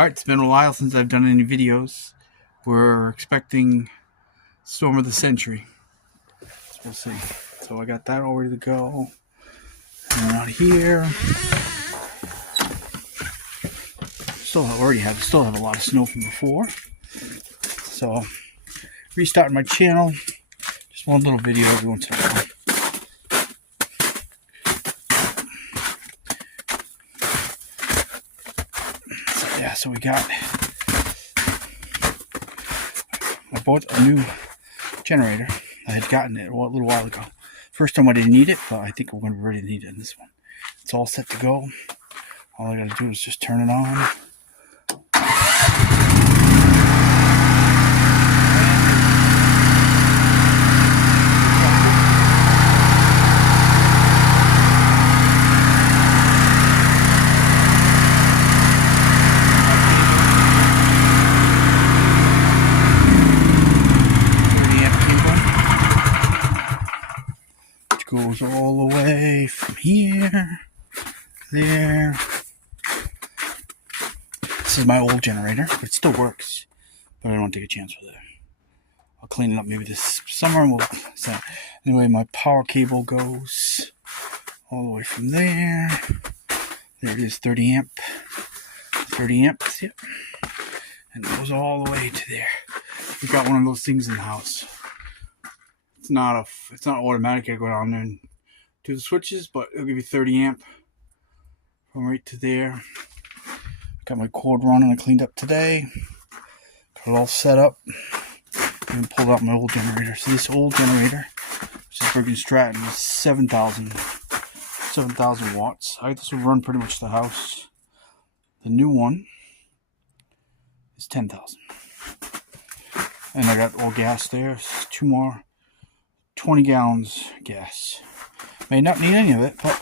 Alright, it's been a while since I've done any videos. We're expecting storm of the century. So we'll see. So I got that all ready to go. And out here. Still have a lot of snow from before. So restarting my channel. Just one little video every once in a while. So we got, I bought a new generator. I had gotten it a little while ago. First time I didn't need it, but I think we're going to be ready to need it in this one. It's all set to go. All I got to do is just turn it on. Goes all the way from here, there. This is my old generator, but it still works. But I don't want to take a chance with it. I'll clean it up maybe this summer. And anyway, my power cable goes all the way from there. There it is, 30 amp. 30 amps, yep. And it goes all the way to there. We've got one of those things in the house. It's not automatic. I go down there and do the switches, but it'll give you 30 amp from right to there. Got my cord running. I cleaned up today. Got it all set up. And pulled out my old generator. So this old generator, which is friggin' Stratton, is 7,000 watts. This will run pretty much the house. The new one is 10,000. And I got all gas there. Two more. 20 gallons gas. May not need any of it, but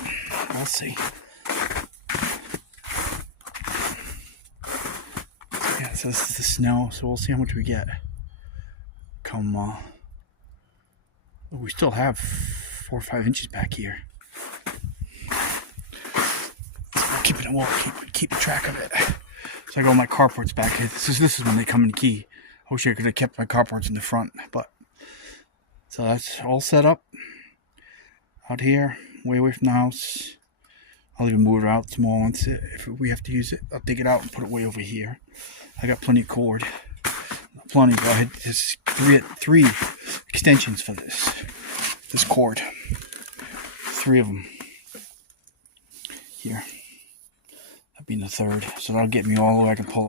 we'll see. Yeah, so this is the snow, so we'll see how much we get. We still have 4 or 5 inches back here. So we'll keep track of it. So I got all my carports back here. This is when they come in key. I wish I could have kept my carports in the front, but. So that's all set up out here, way away from the house. I'll even move it out some more once if we have to use it. I'll dig it out and put it way over here. I got plenty of cord. Plenty, but I had just three extensions for this cord. 3 of them. Here. That'd be the third. So that'll get me all the way I can pull.